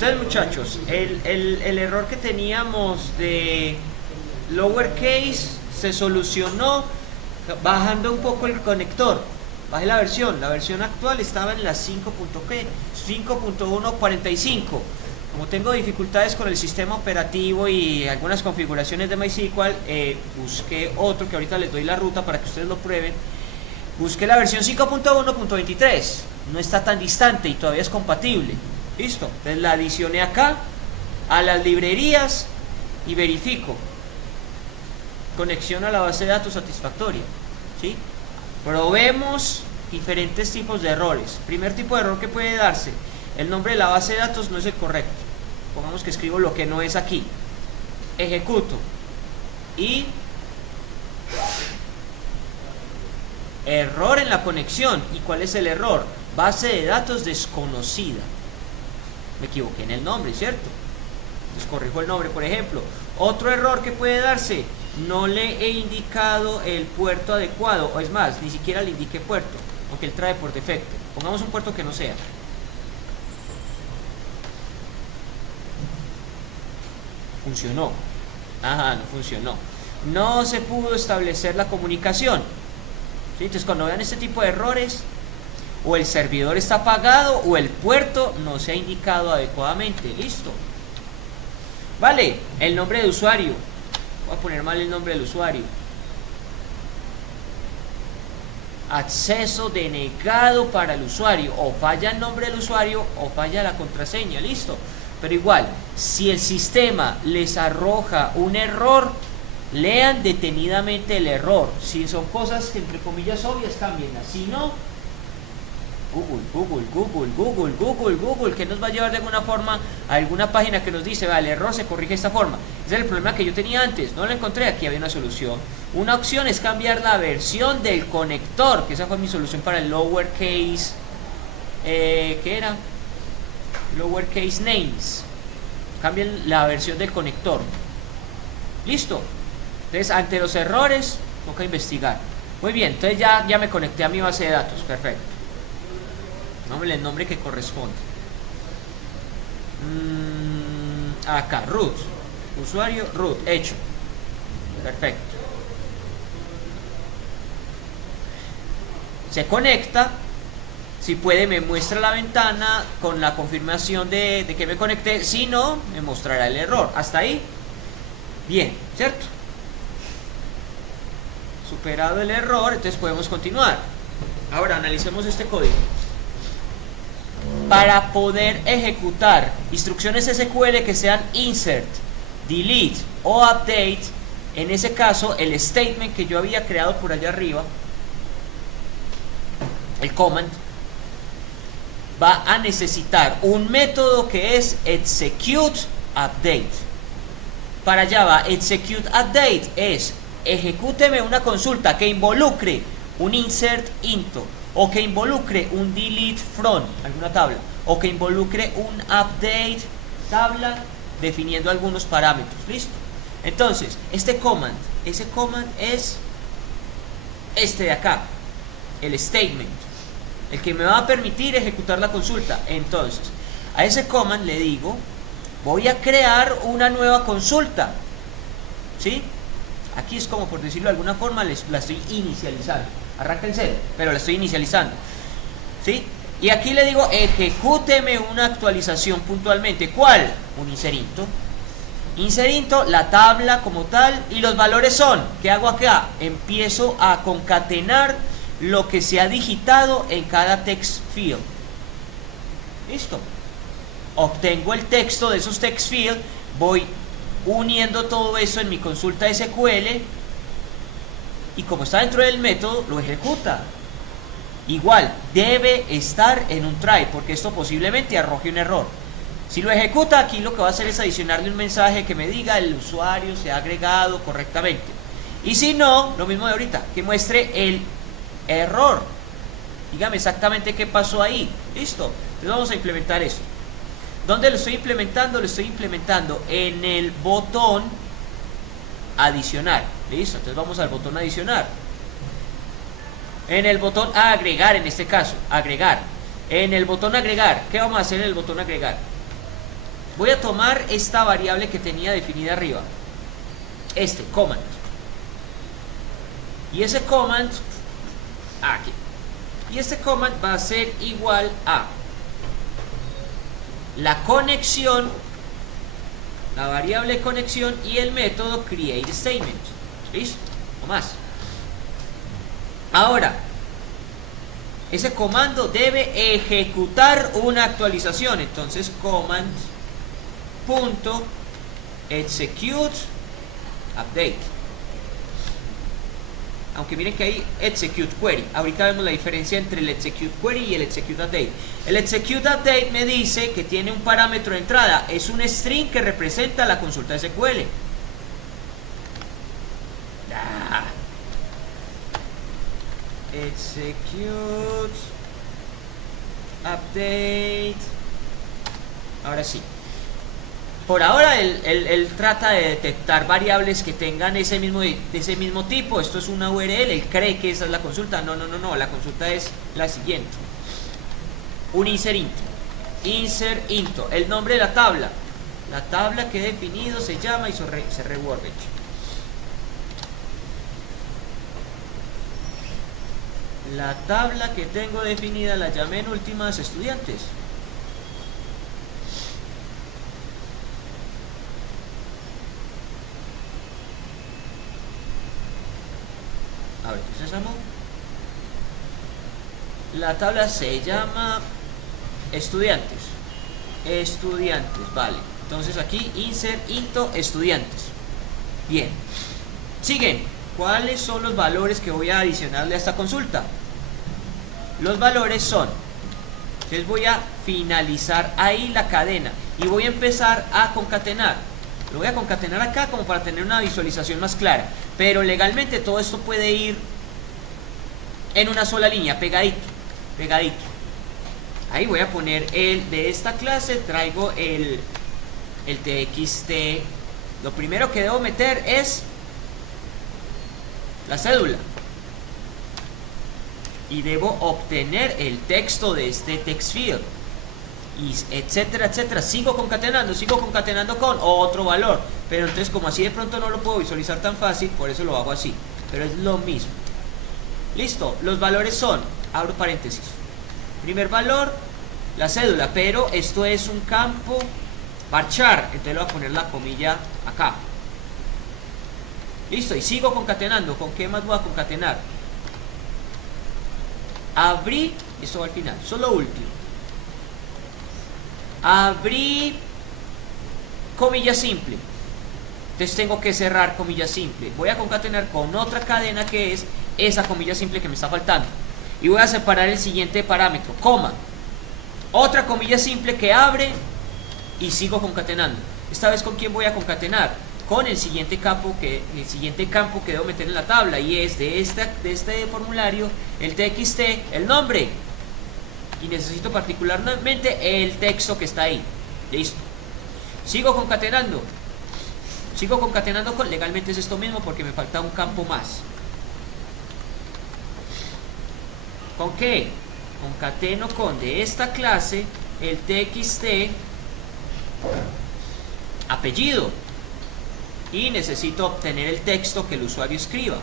Entonces, muchachos, el error que teníamos de lowercase se solucionó bajando un poco el conector. Bajé la versión actual estaba en la 5.1.45. Como tengo dificultades con el sistema operativo y algunas configuraciones de MySQL, busqué otro que ahorita les doy la ruta para que ustedes lo prueben. Busqué la versión 5.1.23, no está tan distante y todavía es compatible. Listo, entonces la adicioné acá a las librerías y verifico conexión a la base de datos satisfactoria, ¿sí? Probemos diferentes tipos de errores. Primer tipo de error que puede darse: el nombre de la base de datos no es el correcto. Pongamos que escribo lo que no es aquí. Ejecuto y error en la conexión. ¿Y cuál es el error? Base de datos desconocida. Me equivoqué en el nombre, ¿cierto? Entonces corrijo el nombre, por ejemplo. Otro error que puede darse: no le he indicado el puerto adecuado, o es más, ni siquiera le indiqué puerto, aunque él trae por defecto. Pongamos un puerto que no sea. Funcionó. Ajá, no funcionó. No se pudo establecer la comunicación. ¿Sí? Entonces, cuando vean este tipo de errores, o el servidor está apagado o el puerto no se ha indicado adecuadamente. Listo. Vale, el nombre de usuario. Voy a poner mal el nombre del usuario. Acceso denegado para el usuario. O falla el nombre del usuario o falla la contraseña. Listo. Pero igual, si el sistema les arroja un error, lean detenidamente el error. Si son cosas que entre comillas obvias, cámbienlas. Si no, Google, que nos va a llevar de alguna forma a alguna página que nos dice: vale, el error se corrige de esta forma. Ese es el problema que yo tenía antes, no lo encontré. Aquí había una solución. Una opción es cambiar la versión del conector, que esa fue mi solución para el lowercase. ¿Qué era? Lowercase names. Cambien la versión del conector. Listo. Entonces, ante los errores, toca investigar. Muy bien, entonces ya me conecté a mi base de datos. Perfecto. Dámosle el nombre que corresponde. Acá, root. Usuario, root. Hecho. Perfecto. Se conecta. Si puede, me muestra la ventana con la confirmación de que me conecté. Si no, me mostrará el error. Hasta ahí. Bien, ¿cierto? Superado el error, entonces podemos continuar. Ahora analicemos este código. Para poder ejecutar instrucciones SQL que sean insert, delete o update, en ese caso el statement que yo había creado por allá arriba, el command, va a necesitar un método que es execute update. Para Java, execute update es: ejecúteme una consulta que involucre un insert into, o que involucre un delete from, alguna tabla, o que involucre un update tabla, definiendo algunos parámetros. Listo. Entonces, ese command es este de acá, el statement, el que me va a permitir ejecutar la consulta. Entonces, a ese command le digo: voy a crear una nueva consulta. ¿Sí? Aquí es como, por decirlo de alguna forma, la estoy inicializando. Arranca en cero, pero la estoy inicializando. ¿Sí? Y aquí le digo: ejecúteme una actualización puntualmente. ¿Cuál? Un inserinto. Inserinto, la tabla como tal, y los valores son, ¿qué hago acá? Empiezo a concatenar lo que se ha digitado en cada text field. Listo. Obtengo el texto de esos text field, voy uniendo todo eso en mi consulta SQL, y como está dentro del método, lo ejecuta. Igual, debe estar en un try, porque esto posiblemente arroje un error. Si lo ejecuta, aquí lo que va a hacer es adicionarle un mensaje que me diga: el usuario se ha agregado correctamente. Y si no, lo mismo de ahorita, que muestre el error. Dígame exactamente qué pasó ahí. Listo. Entonces vamos a implementar esto. ¿Dónde lo estoy implementando? Lo estoy implementando en el botón adicionar. Listo. Entonces vamos al botón adicionar. En el botón agregar, en este caso, agregar. En el botón agregar, ¿qué vamos a hacer en el botón agregar? Voy a tomar esta variable que tenía definida arriba, command, y ese command aquí, y este command va a ser igual a la conexión, la variable de conexión y el método create statement. ¿Listo? No más. Ahora, ese comando debe ejecutar una actualización. Entonces, command.execute update. Aunque miren que hay execute query. Ahorita vemos la diferencia entre el execute query y el execute update. El execute update me dice que tiene un parámetro de entrada. Es un string que representa la consulta SQL. Execute update. Ahora sí. Por ahora él trata de detectar variables que tengan ese mismo tipo. Esto es una URL, él cree que esa es la consulta. No, la consulta es la siguiente. Un insert into. El nombre de la tabla. La tabla que he definido se llama ISOREWordbench. La tabla que tengo definida la llamé en últimas estudiantes. A ver, ¿qué se llamó? La tabla se llama estudiantes. Vale. Entonces aquí insert into estudiantes. Bien. Siguen. ¿Cuáles son los valores que voy a adicionarle a esta consulta? Los valores son, entonces voy a finalizar ahí la cadena y voy a empezar a concatenar. Lo voy a concatenar acá como para tener una visualización más clara, pero legalmente todo esto puede ir en una sola línea, pegadito. Ahí voy a poner el de esta clase, traigo el txt. Lo primero que debo meter es la cédula y debo obtener el texto de este text field, y etcétera. Sigo concatenando con otro valor, pero entonces como así de pronto no lo puedo visualizar tan fácil, por eso lo hago así, pero es lo mismo. Listo, los valores son, abro paréntesis, primer valor, la cédula, pero esto es un campo varchar, entonces le voy a poner la comilla acá. Listo, y sigo concatenando. ¿Con qué más voy a concatenar? Abrí, esto va al final, solo último. Abrí comilla simple. Entonces tengo que cerrar comilla simple. Voy a concatenar con otra cadena que es esa comilla simple que me está faltando. Y voy a separar el siguiente parámetro, coma. Otra comilla simple que abre y sigo concatenando. Esta vez, ¿con quién voy a concatenar? Con el siguiente campo que debo meter en la tabla, y es de este formulario el txt, el nombre, y necesito particularmente el texto que está ahí. Listo. Sigo concatenando con, legalmente es esto mismo porque me falta un campo más. ¿Con qué? Concateno con de esta clase el txt apellido, y necesito obtener el texto que el usuario escriba.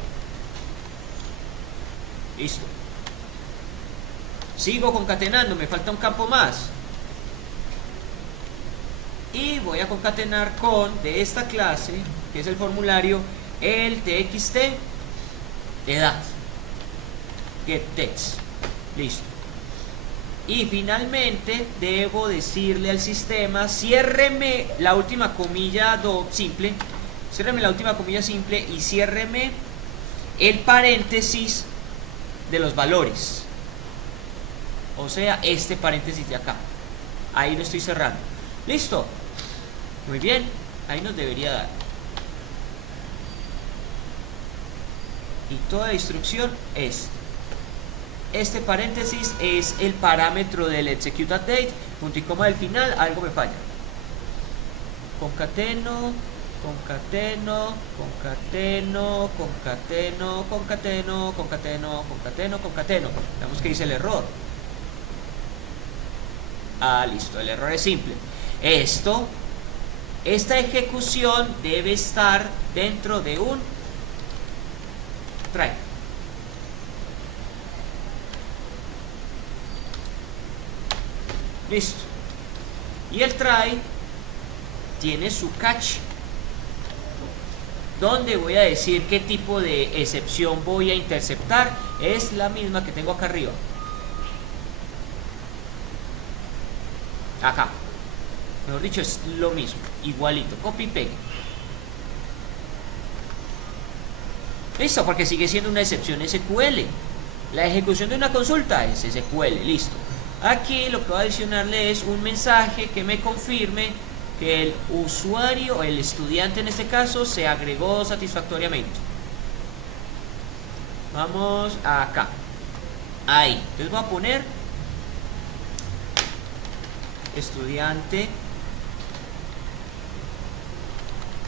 Listo. Sigo concatenando, me falta un campo más. Y voy a concatenar con de esta clase, que es el formulario, el txt edad, getText. Listo. Y finalmente debo decirle al sistema, ciérreme la última comilla simple. Ciérreme la última comilla simple y ciérreme el paréntesis de los valores. O sea, este paréntesis de acá. Ahí lo estoy cerrando. Listo. Muy bien. Ahí nos debería dar. Y toda instrucción es: este paréntesis es el parámetro del execute update, punto y coma del final, algo me falla. Concateno. Veamos que dice el error. Listo, el error es simple. Esto Esta ejecución debe estar dentro de un try. Listo. Y el try tiene su catch, donde voy a decir qué tipo de excepción voy a interceptar. Es la misma que tengo acá arriba. Acá. Mejor dicho, es lo mismo. Igualito. Copy y pegue. Listo, porque sigue siendo una excepción SQL. La ejecución de una consulta es SQL. Listo. Aquí lo que voy a adicionarle es un mensaje que me confirme que el usuario, el estudiante en este caso, se agregó satisfactoriamente. Vamos acá. Ahí. Entonces voy a poner estudiante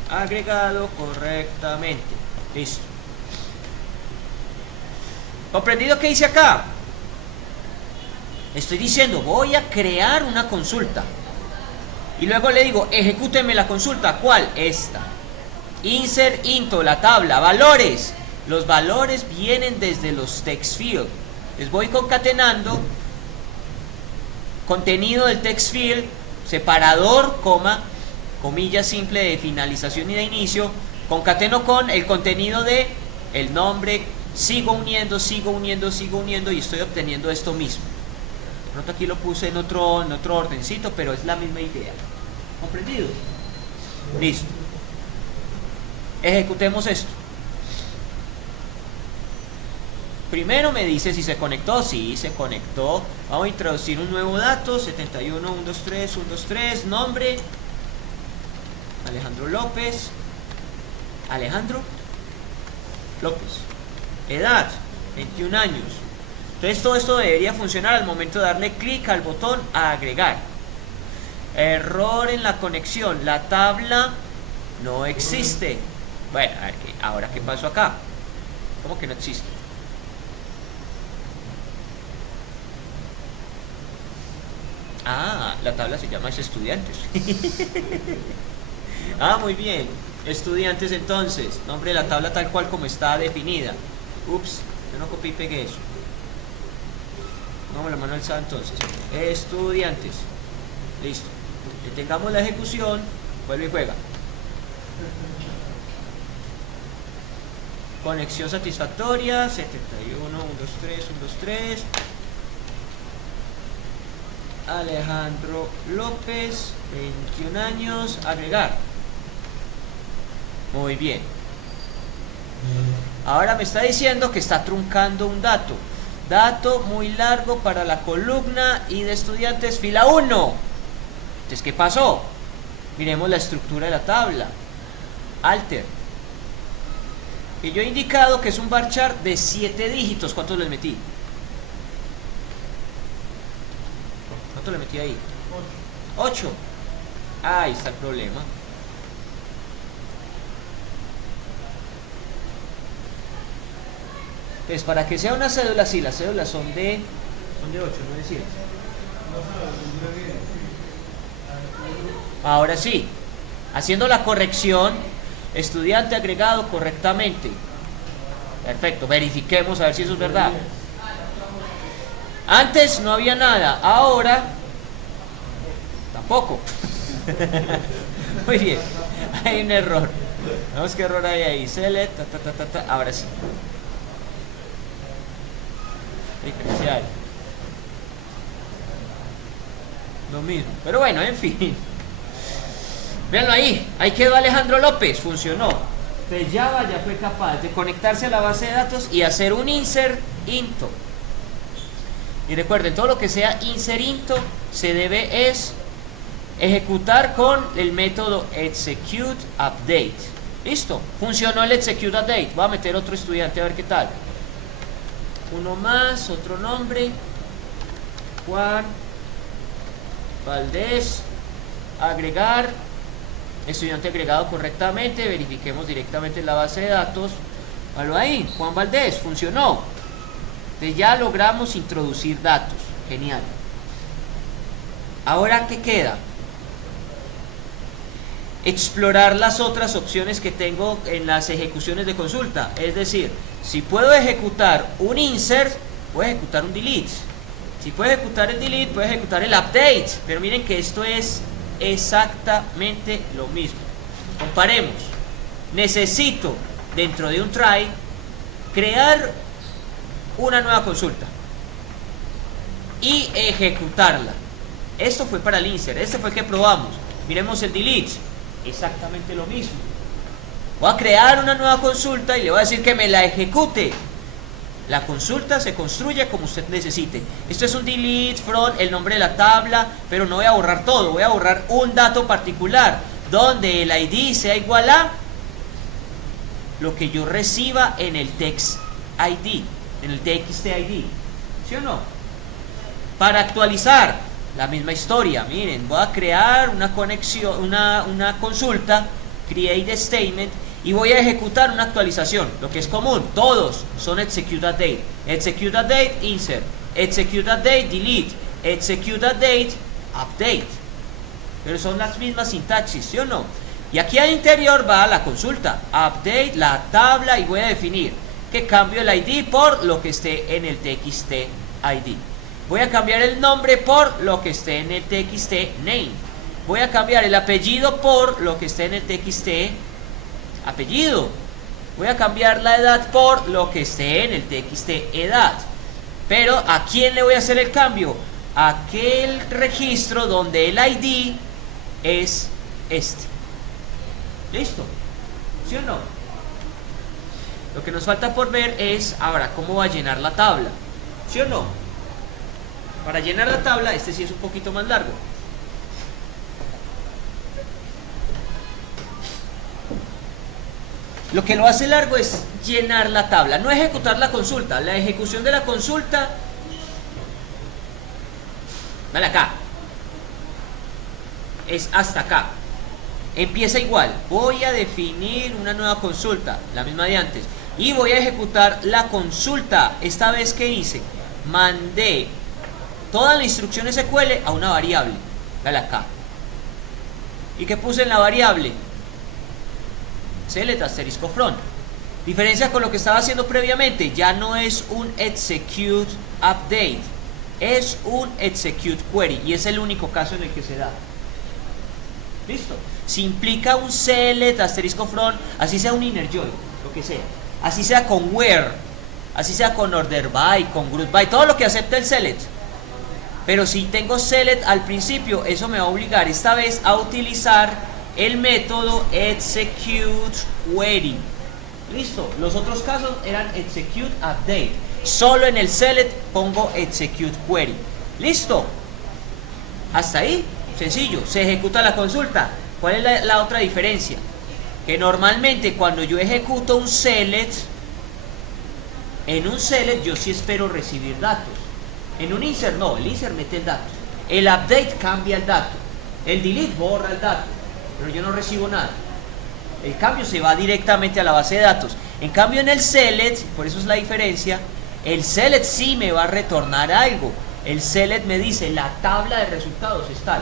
agregado correctamente. Listo. ¿Comprendido qué hice acá? Estoy diciendo, voy a crear una consulta. Y luego le digo, ejecúteme la consulta. ¿Cuál? Esta. Insert into, la tabla. Valores. Los valores vienen desde los text field. Les voy concatenando. Contenido del text field. Separador, coma, comilla simple de finalización y de inicio. Concateno con el contenido de el nombre. Sigo uniendo, sigo uniendo, sigo uniendo. Y estoy obteniendo esto mismo. Pronto aquí lo puse en otro ordencito, pero es la misma idea. ¿Comprendido? Listo. Ejecutemos esto. Primero me dice si se conectó. Sí, se conectó. Vamos a introducir un nuevo dato. 71, 123, 123. Nombre. Alejandro López. Alejandro López. Edad. 21 años. Entonces todo esto debería funcionar al momento de darle clic al botón a agregar. Error en la conexión. La tabla no existe. Bueno, a ver, ahora qué pasó acá. ¿Cómo que no existe? Ah, la tabla se llama estudiantes. Ah, muy bien. Estudiantes entonces. Nombre de la tabla tal cual como está definida. Ups, yo no copié y pegué eso. Vamos la mano alzada entonces. Estudiantes. Listo. Detengamos la ejecución. Vuelve y juega. Conexión satisfactoria. 71, 123, 123. Alejandro López, 21 años. Agregar. Muy bien. Ahora me está diciendo que está truncando un dato. Dato muy largo para la columna y de estudiantes fila 1. Entonces, ¿qué pasó? Miremos la estructura de la tabla. Alter. Y yo he indicado que es un varchar de 7 dígitos. ¿Cuántos les metí? ¿Cuánto le metí ahí? 8. Ahí está el problema. Pues para que sea una cédula, sí, las cédulas son de 8, no de 7. Ahora sí, haciendo la corrección, estudiante agregado correctamente. Perfecto, verifiquemos a ver si eso es verdad. Antes no había nada, ahora tampoco. Muy bien, hay un error. Vamos, qué error hay ahí. Select, ahora sí. Diferencial. Lo mismo. Pero bueno, en fin. Véanlo ahí. Ahí quedó Alejandro López. Funcionó. Entonces Java ya fue capaz de conectarse a la base de datos y hacer un insert into. Y recuerden, todo lo que sea insert into se debe es ejecutar con el método execute update. Listo. Funcionó el execute update. Voy a meter otro estudiante a ver qué tal. Uno más, otro nombre. Juan Valdés. Agregar. Estudiante agregado correctamente. Verifiquemos directamente en la base de datos. Valo ahí, Juan Valdés, funcionó. Entonces ya logramos introducir datos. Genial. Ahora, ¿qué queda? explorar las otras opciones que tengo en las ejecuciones de consulta. Es decir, si puedo ejecutar un insert, puedo ejecutar un delete. Si puedo ejecutar el delete, puedo ejecutar el update. Pero miren que esto es exactamente lo mismo. Comparemos. Necesito, dentro de un try, crear una nueva consulta y ejecutarla. Esto fue para el insert, este fue el que probamos. Miremos el delete, exactamente lo mismo. Voy a crear una nueva consulta y le voy a decir que me la ejecute. La consulta se construye como usted necesite. Esto es un delete from el nombre de la tabla, pero no voy a borrar todo, voy a borrar un dato particular, donde el ID sea igual a lo que yo reciba en el text ID, en el txt ID. ¿Sí o no? Para actualizar, la misma historia. Miren, voy a crear una conexión, una consulta, create statement, y voy a ejecutar una actualización. Lo que es común, todos son execute@date. Execute@date, insert. Execute@date, delete. Execute@date, update. Pero son las mismas sintaxis, ¿sí o no? Y aquí al interior va la consulta, update, la tabla, y voy a definir que cambio el ID por lo que esté en el txt ID. Voy a cambiar el nombre por lo que esté en el txt name. Voy a cambiar el apellido por lo que esté en el txt apellido. Voy a cambiar la edad por lo que esté en el txt edad. Pero ¿a quién le voy a hacer el cambio? A aquel registro donde el ID es este. ¿Listo? ¿Sí o no? Lo que nos falta por ver es ahora cómo va a llenar la tabla. ¿Sí o no? Para llenar la tabla, este sí es un poquito más largo. Lo que lo hace largo es llenar la tabla, no ejecutar la consulta. La ejecución de la consulta, vale, acá, es hasta acá. Empieza igual, voy a definir una nueva consulta, la misma de antes, y voy a ejecutar la consulta. Esta vez, ¿qué hice? Mandé toda la instrucción SQL a una variable, vale, acá. ¿Y qué puse en la variable? Select asterisco from. Diferencia con lo que estaba haciendo previamente, ya no es un execute update, es un execute query, y es el único caso en el que se da. ¿Listo? Si implica un select asterisco from, así sea un inner join, lo que sea, así sea con where, así sea con order by, con group by, todo lo que acepta el select. Pero si tengo select al principio, eso me va a obligar esta vez a utilizar el método execute query. Listo. Los otros casos eran execute update. Solo en el select pongo execute query. Listo. Hasta ahí, sencillo. Se ejecuta la consulta. ¿Cuál es la otra diferencia? Que normalmente cuando yo ejecuto un select, en un select yo sí espero recibir datos. En un insert no, el insert mete el dato. El update cambia el dato. El delete borra el dato. Pero yo no recibo nada. El cambio se va directamente a la base de datos. En cambio en el select, por eso es la diferencia, el select sí me va a retornar algo. El select me dice la tabla de resultados es tal,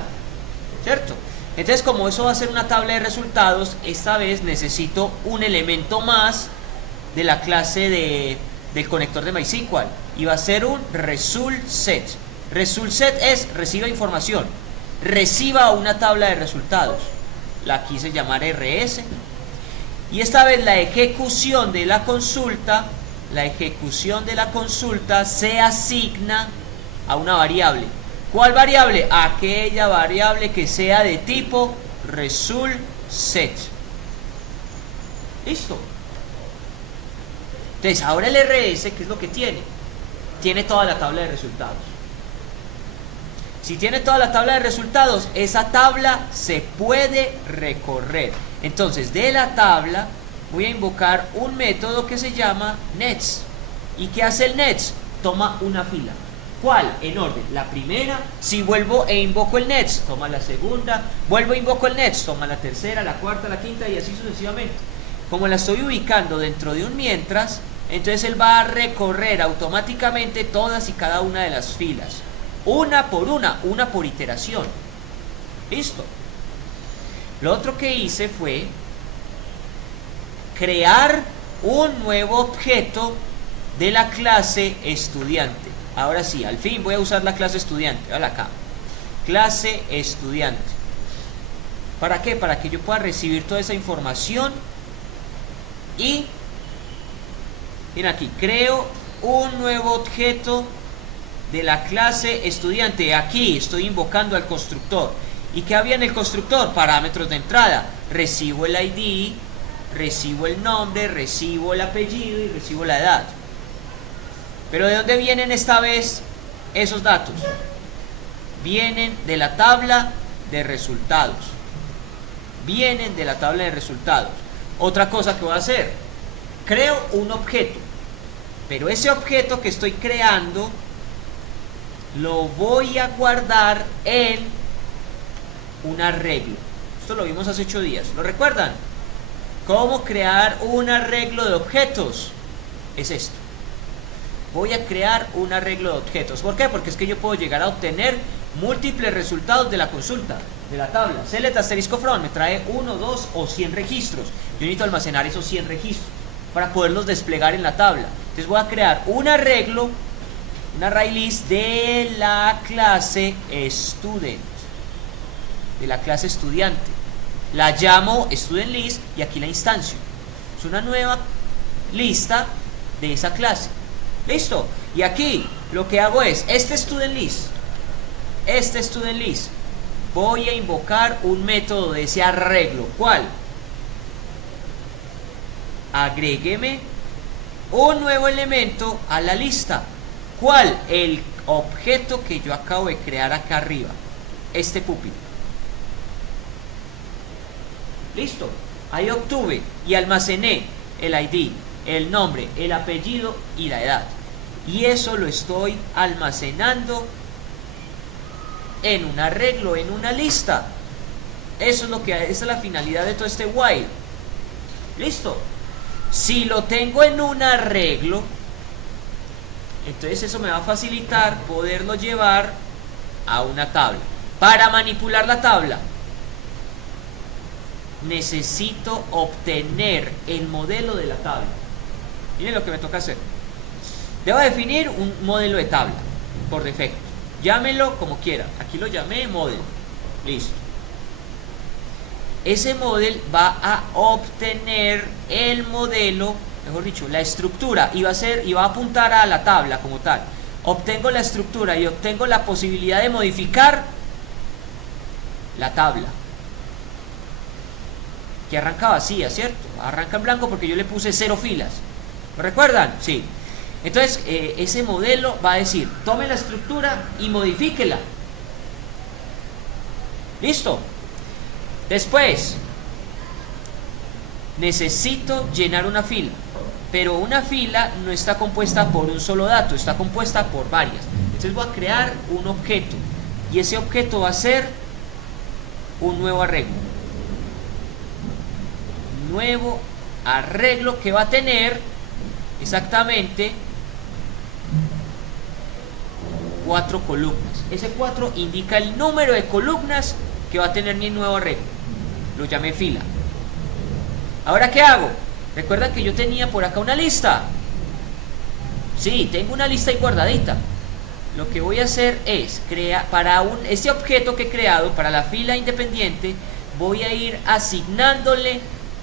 ¿cierto? Entonces, como eso va a ser una tabla de resultados, esta vez necesito un elemento más de la clase del conector de MySQL, y va a ser un result set. Result set es reciba información, reciba una tabla de resultados. La quise llamar RS. Y esta vez la ejecución de la consulta se asigna a una variable. ¿Cuál variable? Aquella variable que sea de tipo result set. Listo. Entonces ahora el RS, ¿qué es lo que tiene? Tiene toda la tabla de resultados. Si tiene toda la tabla de resultados, esa tabla se puede recorrer. Entonces, de la tabla voy a invocar un método que se llama next. ¿Y qué hace el next? Toma una fila. ¿Cuál? En orden. La primera, si vuelvo e invoco el next, toma la segunda. Vuelvo e invoco el next, toma la tercera, la cuarta, la quinta, y así sucesivamente. Como la estoy ubicando dentro de un mientras, entonces él va a recorrer automáticamente todas y cada una de las filas. Una por iteración. Listo. Lo otro que hice fue crear un nuevo objeto de la clase estudiante. Ahora sí, al fin voy a usar la clase estudiante. Hola acá. Clase estudiante. ¿Para qué? Para que yo pueda recibir toda esa información. Y miren aquí, creo un nuevo objeto de la clase estudiante. Aquí estoy invocando al constructor. ¿Y qué había en el constructor? Parámetros de entrada. Recibo el ID, recibo el nombre, recibo el apellido y recibo la edad. Pero ¿de dónde vienen esta vez esos datos? Vienen de la tabla de resultados. Vienen de la tabla de resultados. Otra cosa que voy a hacer, creo un objeto, pero ese objeto que estoy creando lo voy a guardar en un arreglo. Esto lo vimos hace 8 días, ¿lo recuerdan? ¿Cómo crear un arreglo de objetos? Es esto. Voy a crear un arreglo de objetos. ¿Por qué? Porque es que yo puedo llegar a obtener múltiples resultados de la consulta, de la tabla. Select asterisco from me trae 1, 2 o 100 registros. Yo necesito almacenar esos 100 registros para poderlos desplegar en la tabla. Entonces voy a crear un arreglo, un array list de la clase student, de la clase estudiante. La llamo student list y aquí la instancio. Es una nueva lista de esa clase. ¿Listo? Y aquí lo que hago es, este student list, voy a invocar un método de ese arreglo. ¿Cuál? Agrégueme un nuevo elemento a la lista. ¿Cuál? El objeto que yo acabo de crear acá arriba, este pupil. Listo, ahí obtuve y almacené el ID, el nombre, el apellido y la edad. Y eso lo estoy almacenando en un arreglo, en una lista. Eso es lo que, esa es la finalidad de todo este while. Listo. Si lo tengo en un arreglo, entonces eso me va a facilitar poderlo llevar a una tabla. Para manipular la tabla, necesito obtener el modelo de la tabla. Miren lo que me toca hacer. Debo definir un modelo de tabla por defecto. Llámelo como quiera. Aquí lo llamé model. Listo. Ese model va a obtener el modelo, mejor dicho, la estructura, y va a apuntar a la tabla como tal. Obtengo la estructura y obtengo la posibilidad de modificar la tabla, que arranca vacía, ¿cierto? Arranca en blanco porque yo le puse 0 filas. ¿Lo recuerdan? Sí. Entonces, ese modelo va a decir, tome la estructura y modifíquela. ¿Listo? Después, necesito llenar una fila. Pero una fila no está compuesta por un solo dato, está compuesta por varias. Entonces voy a crear un objeto. Y ese objeto va a ser un nuevo arreglo. Nuevo arreglo que va a tener exactamente 4 columnas. Ese 4 indica el número de columnas que va a tener mi nuevo arreglo. Lo llamé fila. Ahora, ¿qué hago? ¿Recuerdan que yo tenía por acá una lista? Sí, tengo una lista ahí guardadita. Lo que voy a hacer es crear para ese objeto que he creado para la fila independiente, voy a ir asignándole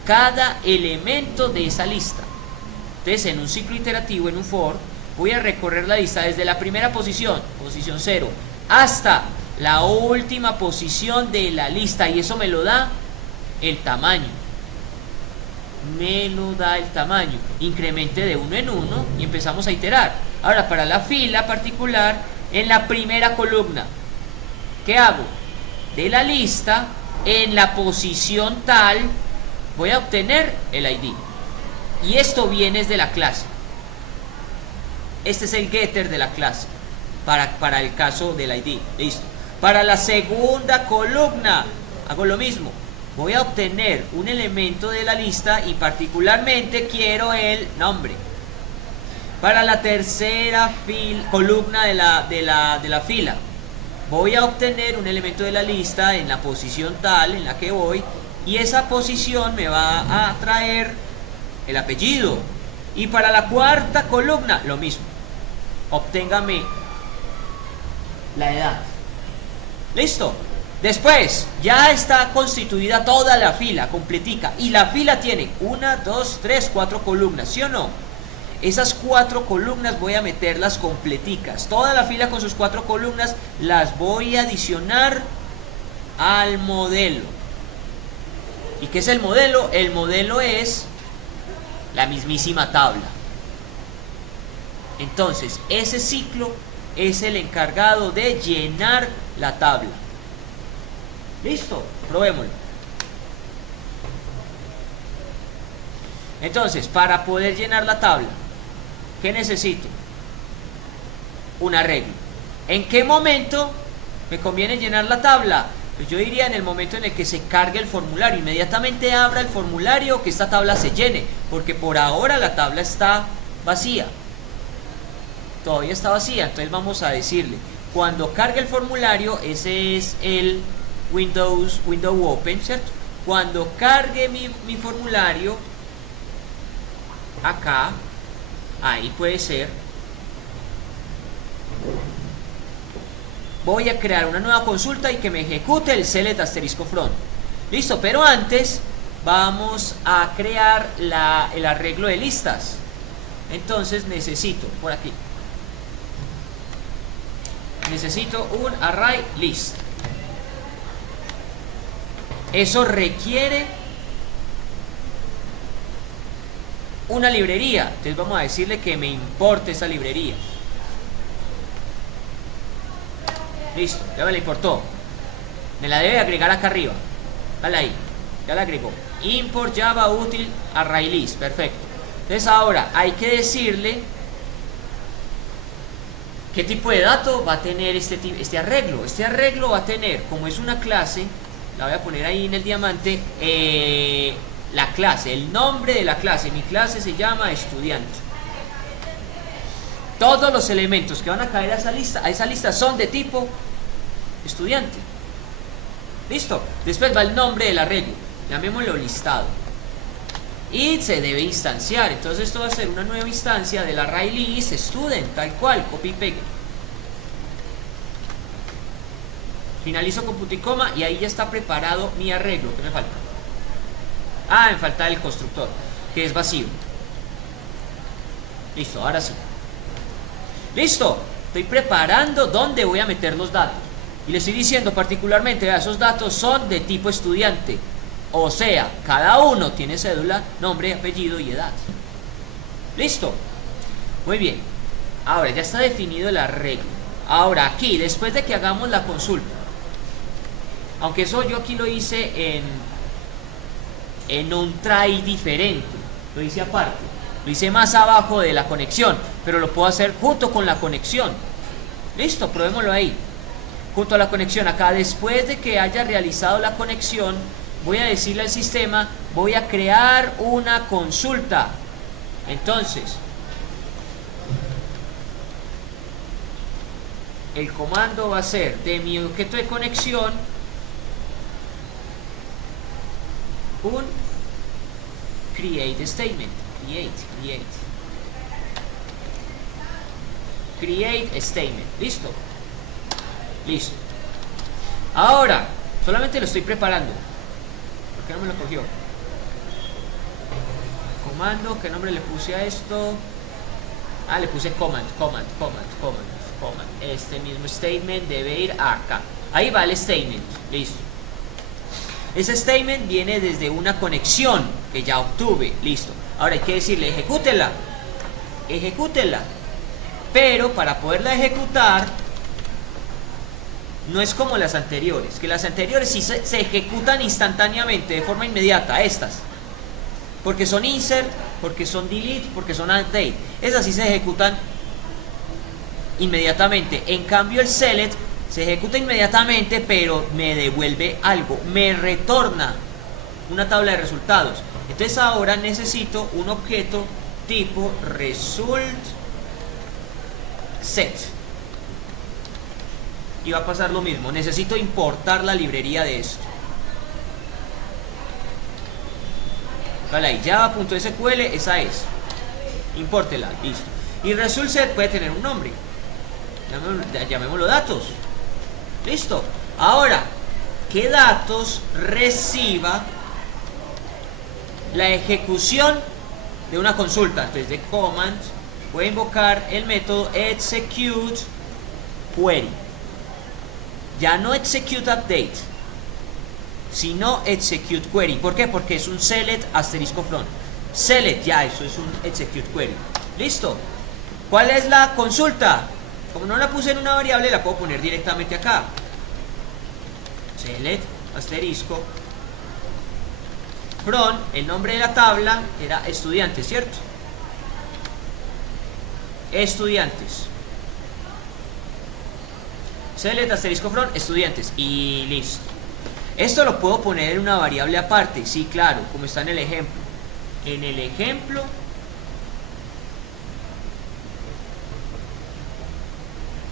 cada elemento de esa lista. Entonces, en un ciclo iterativo, en un for, voy a recorrer la lista desde la primera posición, posición 0, hasta la última posición de la lista, y eso me lo da el tamaño. Me lo da el tamaño. Incremente de 1 en 1 y empezamos a iterar. Ahora, para la fila particular, en la primera columna, ¿qué hago? De la lista, en la posición tal, voy a obtener el ID. Y esto viene desde la clase. Este es el getter de la clase para el caso del ID. Listo. Para la segunda columna hago lo mismo. Voy a obtener un elemento de la lista y particularmente quiero el nombre. Para la tercera columna de la fila voy a obtener un elemento de la lista en la posición tal en la que voy, y esa posición me va a traer el apellido. Y para la cuarta columna, lo mismo. Obténgame la edad. ¿Listo? Después, ya está constituida toda la fila, completica. Y la fila tiene 1, 2, 3, 4 columnas, ¿sí o no? Esas 4 columnas voy a meterlas completicas. Toda la fila con sus 4 columnas las voy a adicionar al modelo. ¿Y qué es el modelo? El modelo es la mismísima tabla. Entonces, ese ciclo es el encargado de llenar la tabla. ¿Listo? Probémoslo. Entonces, para poder llenar la tabla, ¿qué necesito? Un arreglo. ¿En qué momento me conviene llenar la tabla? Pues yo diría en el momento en el que se cargue el formulario. Inmediatamente abra el formulario, que esta tabla se llene, porque por ahora la tabla está vacía. Todavía está vacía, entonces vamos a decirle, cuando cargue el formulario, ese es el window open, ¿cierto? Cuando cargue mi formulario, acá, ahí puede ser, voy a crear una nueva consulta y que me ejecute el select asterisco front. Listo, pero antes vamos a crear el arreglo de listas. Entonces necesito, por aquí, necesito un array list. Eso requiere una librería. Entonces vamos a decirle que me importe esa librería. Listo, ya me la importó. Me la debe agregar acá arriba. Vale ahí, ya la agregó. Import Java util array list. Perfecto. Entonces ahora hay que decirle qué tipo de dato va a tener este arreglo. Este arreglo va a tener, como es una clase, la voy a poner ahí en el diamante, la clase, el nombre de la clase. Mi clase se llama estudiante. Todos los elementos que van a caer a esa lista son de tipo estudiante. Listo. Después va el nombre del arreglo, llamémoslo listado, y se debe instanciar. Entonces esto va a ser una nueva instancia del array list student, tal cual, copy y pegue. Finalizo con punto y coma y ahí ya está preparado mi arreglo. ¿Qué me falta? Ah, me falta el constructor, que es vacío. Listo, ahora sí. Listo, estoy preparando dónde voy a meter los datos. Y le estoy diciendo particularmente, vea, esos datos son de tipo estudiante. O sea, cada uno tiene cédula, nombre, apellido y edad. Listo. Muy bien. Ahora ya está definido el arreglo. Ahora aquí, después de que hagamos la consulta, aunque eso yo aquí lo hice en un try diferente, lo hice aparte. Lo hice más abajo de la conexión, pero lo puedo hacer junto con la conexión. Listo, probémoslo ahí. Junto a la conexión, acá después de que haya realizado la conexión, voy a decirle al sistema, voy a crear una consulta. Entonces, el comando va a ser de mi objeto de conexión un create statement. Create statement. Listo. Listo. Ahora, solamente lo estoy preparando. ¿Por qué no me lo cogió? Comando, ¿qué nombre le puse a esto? Ah, le puse command. Este mismo statement debe ir acá. Ahí va el statement. Listo. Ese statement viene desde una conexión que ya obtuve. Listo. Ahora hay que decirle, ejecútela. Pero para poderla ejecutar, no es como las anteriores. Que las anteriores sí se ejecutan instantáneamente, de forma inmediata. Estas. Porque son insert, porque son delete, porque son update. Esas sí se ejecutan inmediatamente. En cambio el select se ejecuta inmediatamente, pero me devuelve algo, me retorna una tabla de resultados. Entonces ahora necesito un objeto tipo result set. y va a pasar lo mismo. Necesito importar la librería de esto. Vale, ahí, java.sql, esa es. Impórtela, listo. Y result set puede tener un nombre. Llamémoslo datos. Listo. Ahora, ¿qué datos reciba la ejecución de una consulta? Entonces, de command voy a invocar el método execute query. Ya no execute update, sino execute query. ¿Por qué? Porque es un select asterisco from. Select, ya eso es un execute query. Listo. ¿Cuál es la consulta? Como no la puse en una variable, la puedo poner directamente acá. Select asterisco from, el nombre de la tabla era estudiantes, ¿cierto? Estudiantes. Select asterisco from estudiantes y listo. Esto lo puedo poner en una variable aparte, sí, claro, como está en el ejemplo. En el ejemplo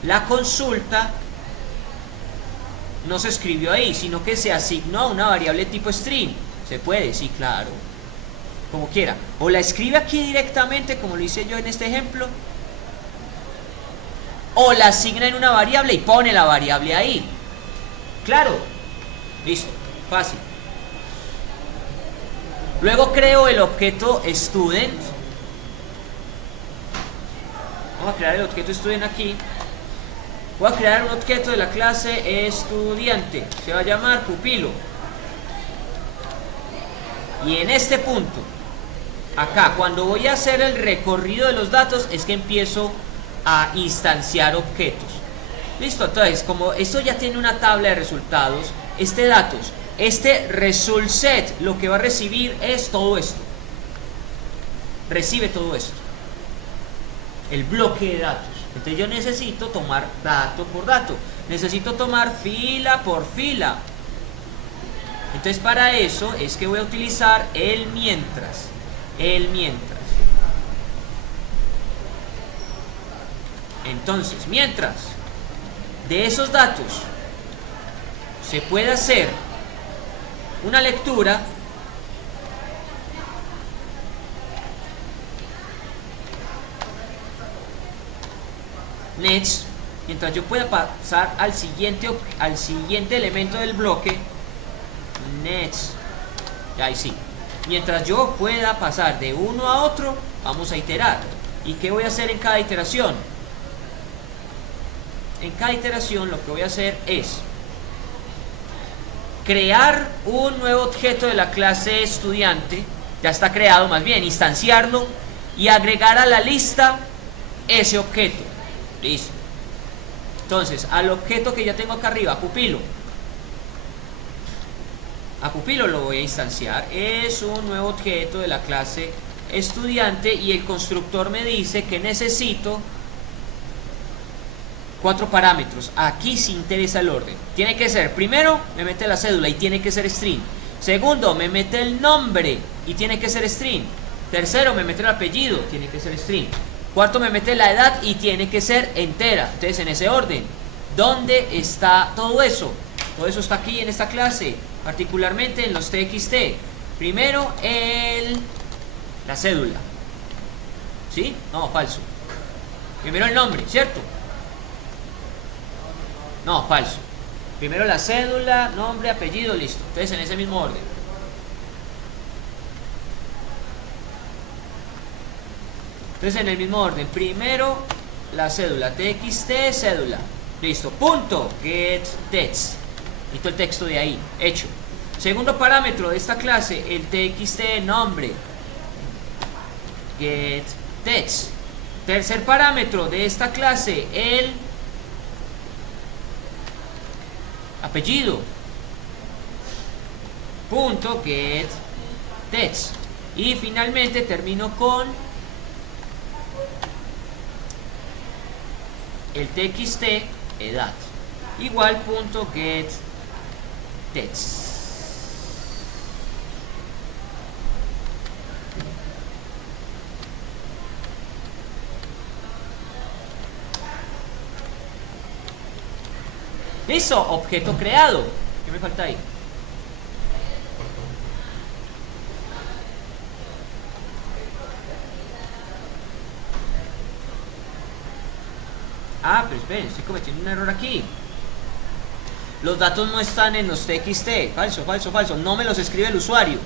la consulta no se escribió ahí, sino que se asignó a una variable tipo string. Se puede, sí, claro, como quiera. O la escribe aquí directamente, como lo hice yo en este ejemplo, o la asigna en una variable y pone la variable ahí. Claro, listo, fácil. Luego creo el objeto student. Vamos a crear el objeto student aquí. Voy a crear un objeto de la clase estudiante. Se va a llamar pupilo. Y en este punto, acá, cuando voy a hacer el recorrido de los datos, es que empiezo a instanciar objetos. Listo, entonces, como esto ya tiene una tabla de resultados, este result set, lo que va a recibir es todo esto. Recibe todo esto. El bloque de datos. Entonces yo necesito tomar dato por dato. Necesito tomar fila por fila. Entonces para eso es que voy a utilizar el mientras. El mientras. Entonces, mientras de esos datos se puede hacer una lectura, next, mientras yo pueda pasar al siguiente elemento del bloque, next, ahí sí, mientras yo pueda pasar de uno a otro, vamos a iterar. ¿Y qué voy a hacer en cada iteración? En cada iteración lo que voy a hacer es crear un nuevo objeto de la clase estudiante, ya está creado más bien, instanciarlo y agregar a la lista ese objeto. Listo. Entonces, al objeto que ya tengo acá arriba, pupilo. A pupilo lo voy a instanciar. Es un nuevo objeto de la clase estudiante y el constructor me dice que necesito 4 parámetros. Aquí sí interesa el orden. Tiene que ser, primero, me mete la cédula y tiene que ser string. Segundo, me mete el nombre y tiene que ser string. Tercero, me mete el apellido, tiene que ser string. Cuarto, me mete la edad y tiene que ser entera. Entonces, en ese orden. ¿Dónde está todo eso? Todo eso está aquí en esta clase, particularmente en los txt. Primero, la cédula. ¿Sí? No, falso. Primero el nombre, ¿cierto? No, falso. Primero la cédula, nombre, apellido, listo. Entonces, en ese mismo orden. Entonces, en el mismo orden. Primero la cédula, txt, cédula. Listo, punto, get text. Listo el texto de ahí, hecho. Segundo parámetro de esta clase, el txt nombre. Get text. Tercer parámetro de esta clase, el apellido. Punto, get text. Y finalmente termino con el txt edad. Igual punto get text. Listo, objeto creado. ¿Qué me falta ahí? Ah, pero esperen, estoy cometiendo un error aquí. Los datos no están en los TXT. Falso, falso, falso. No me los escribe el usuario.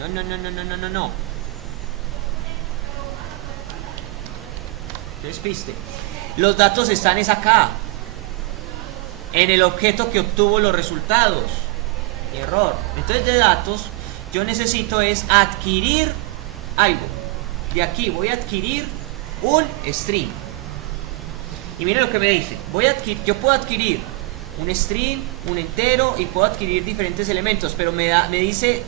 No, no, no, no, no, no, no, no. Despiste. Los datos están es acá, en el objeto que obtuvo los resultados. Error. Entonces de datos yo necesito es adquirir algo. De aquí voy a adquirir un string. Y miren lo que me dice. Yo puedo adquirir un string, un entero y puedo adquirir diferentes elementos, pero me dice,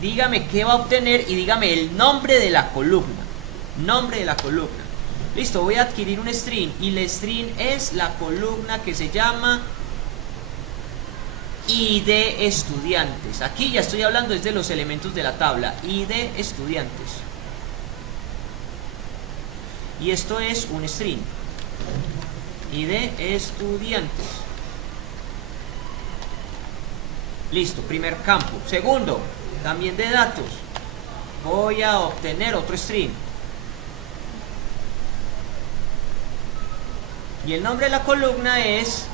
dígame qué va a obtener y dígame el nombre de la columna. Nombre de la columna. Listo, voy a adquirir un string y el string es la columna que se llama ID estudiantes. Aquí ya estoy hablando desde los elementos de la tabla. ID estudiantes. Y esto es un string. ID estudiantes. Listo, primer campo. Segundo, también de datos. Voy a obtener otro string. Y el nombre de la columna es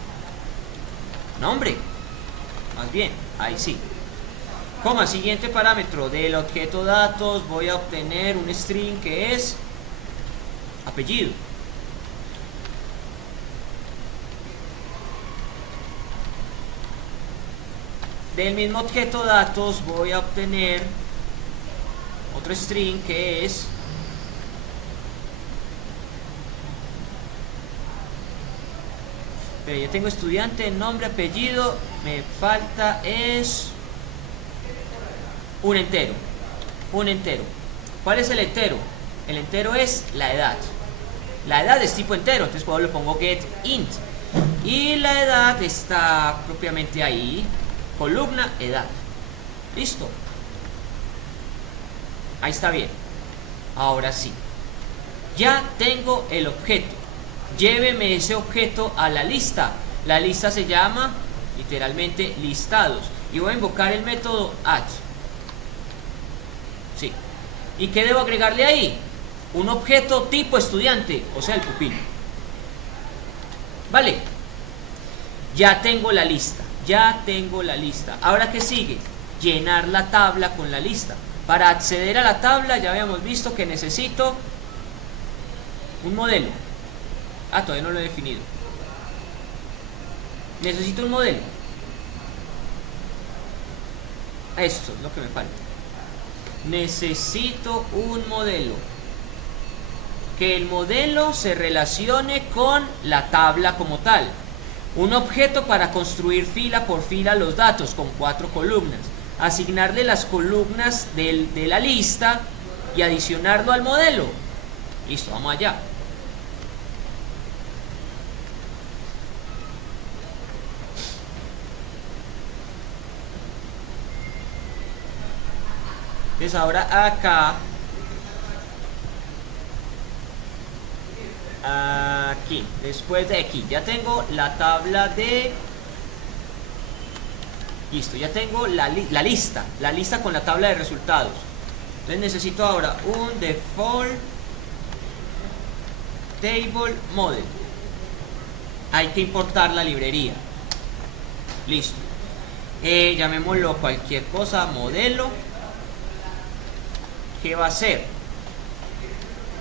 nombre. Más bien, ahí sí. Coma, siguiente parámetro del objeto datos. Voy a obtener un string que es apellido. Del mismo objeto datos voy a obtener otro string que es pero yo tengo estudiante, nombre, apellido, me falta es un entero. Un entero. ¿Cuál es el entero? El entero es la edad. La edad es tipo entero, entonces cuando le pongo get int. Y la edad está propiamente ahí. Columna, edad. Listo. Ahí está bien. Ahora sí. Ya tengo el objeto. Lléveme ese objeto a la lista. La lista se llama literalmente listados. Y voy a invocar el método add. Sí. ¿Y qué debo agregarle ahí? Un objeto tipo estudiante, o sea, el pupilo. Vale. Ya tengo la lista. Ya tengo la lista. Ahora, ¿qué sigue? Llenar la tabla con la lista. Para acceder a la tabla ya habíamos visto que necesito un modelo. Ah, todavía no lo he definido. Necesito un modelo. Esto es lo que me falta. Necesito un modelo. Que el modelo se relacione con la tabla como tal. Un objeto para construir fila por fila los datos con 4 columnas. Asignarle las columnas de la lista y adicionarlo al modelo. Listo, vamos allá. Entonces ahora acá, aquí, después de aquí, ya tengo la tabla de... Listo, ya tengo la lista con la tabla de resultados. Entonces necesito ahora un default table model. Hay que importar la librería. Listo. Llamémoslo cualquier cosa, modelo. ¿Qué va a ser?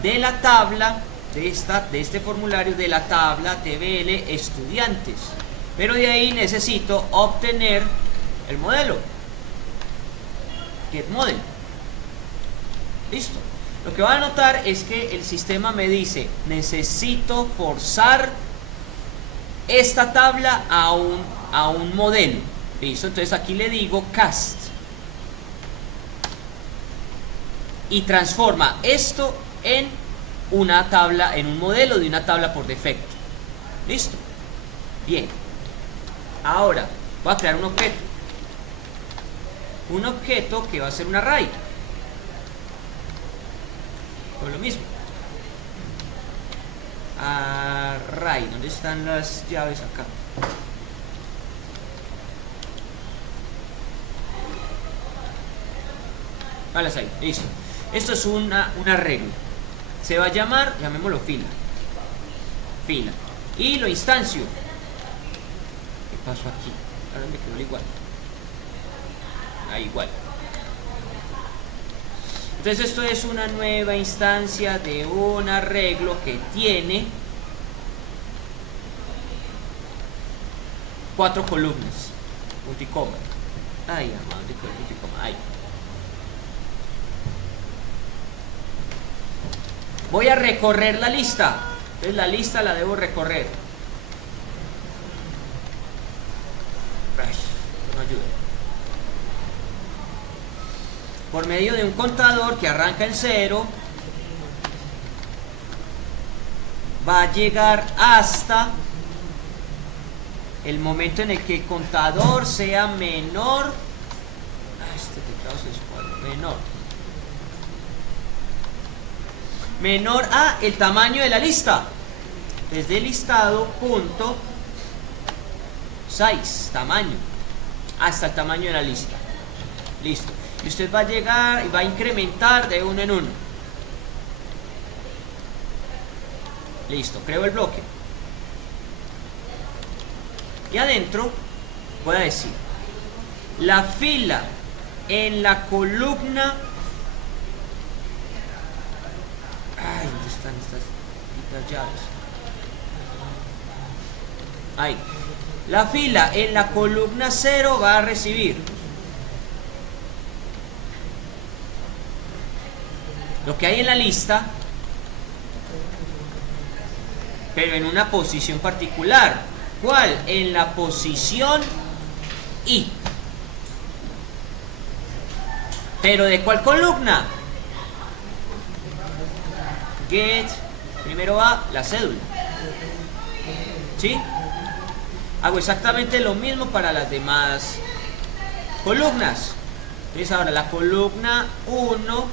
De la tabla, de este formulario, de la tabla TBL estudiantes. Pero de ahí necesito obtener el modelo. Get model. Listo. Lo que va a notar es que el sistema me dice, necesito forzar esta tabla a un modelo. Listo. Entonces aquí le digo cast. Y transforma esto en una tabla, en un modelo de una tabla por defecto. Listo. Bien. Ahora voy a crear un objeto. Un objeto que va a ser un array. Con lo mismo. Array. ¿Dónde están las llaves acá? Vale, ahí, listo. Esto es un arreglo. Se va a llamar, llamémoslo fila. Fila. Y lo instancio. ¿Qué pasó aquí? Ahora me quedó igual. Ahí igual. Entonces esto es una nueva instancia de un arreglo que tiene 4 columnas. Punto y coma. Ay, amado, punto y coma. Ahí. Voy a recorrer la lista. Entonces la lista la debo recorrer. Ay, no ayuda. Por medio de un contador que arranca en 0, va a llegar hasta el momento en el que el contador sea menor. Este teclado se escuadra. Menor a el tamaño de la lista. Desde listado punto size, tamaño, hasta el tamaño de la lista. Listo. Y usted va a llegar y va a incrementar de uno en uno. Listo, creo el bloque. Y adentro voy a decir la fila en la columna. Ay, ¿dónde están estas llaves? Ahí. La fila en la columna 0 va a recibir lo que hay en la lista, pero en una posición particular. ¿Cuál? En la posición I. ¿Pero de cuál columna? Get, primero va la cédula. ¿Sí? Hago exactamente lo mismo para las demás columnas. Entonces ahora la columna 1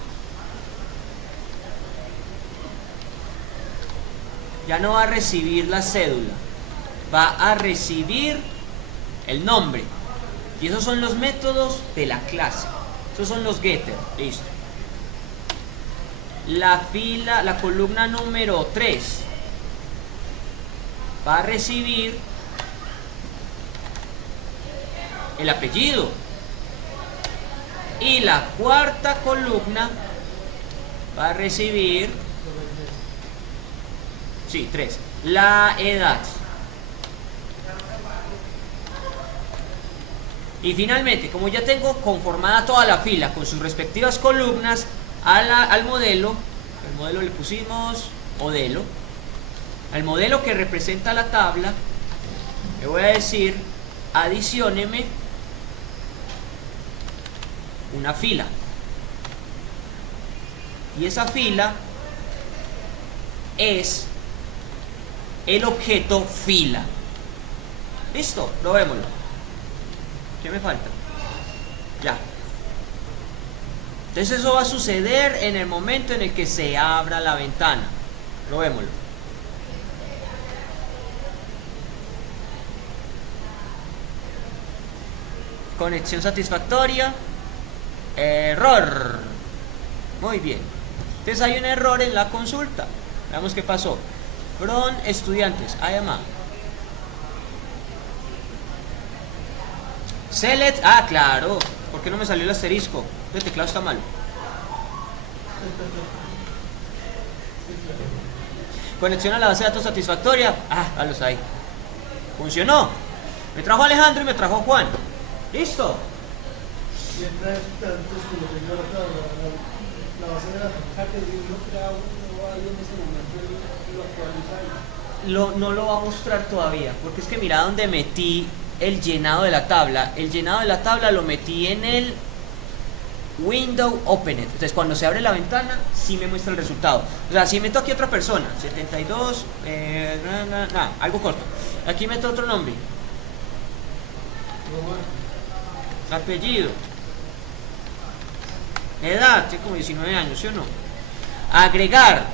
ya no va a recibir la cédula, va a recibir el nombre. Y esos son los métodos de la clase. Esos son los getter. Listo. La fila, la columna número 3 va a recibir el apellido. Y la cuarta columna va a recibir, sí, 3, la edad. Y finalmente, como ya tengo conformada toda la fila con sus respectivas columnas, al modelo, el modelo le pusimos modelo, al modelo que representa la tabla, le voy a decir, adicióneme una fila. Y esa fila es el objeto fila. Listo, probémoslo. ¿Qué me falta? Ya. Entonces eso va a suceder en el momento en el que se abra la ventana. Probémoslo. Conexión satisfactoria. Error. Muy bien. Entonces hay un error en la consulta. Veamos qué pasó. From estudiantes. AMA. Select. Ah, claro. ¿Por qué no me salió el asterisco? El teclado está malo. Conexión a la base de datos satisfactoria. Ah, los hay. Funcionó. Me trajo Alejandro y me trajo Juan. Listo. Mientras tanto, si lo tengo la base de datos, que uno crea uno ahí en ese momento y lo actualiza. No lo va a mostrar todavía, porque es que mira donde metí el llenado de la tabla. El llenado de la tabla lo metí en el Window Open It. Entonces cuando se abre la ventana, sí me muestra el resultado. O sea, si meto aquí otra persona, 72, algo corto. Aquí meto otro nombre. Apellido. Edad, tiene como 19 años, ¿sí o no? Agregar.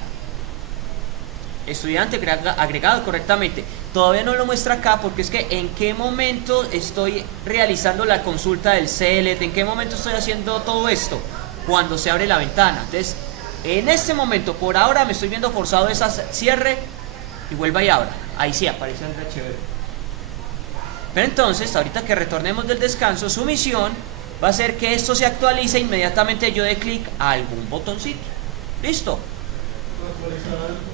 Estudiante agregado correctamente. Todavía no lo muestra acá porque es que en qué momento estoy realizando la consulta del CLT, en qué momento estoy haciendo todo esto. cuando se abre la ventana. Entonces, en este momento, por ahora me estoy viendo forzado esa cierre y vuelva y abra. Ahí sí aparece algo chévere. Pero entonces, ahorita que retornemos del descanso, su misión va a ser que esto se actualice inmediatamente yo dé clic a algún botoncito. ¿Listo? Actualizar algo.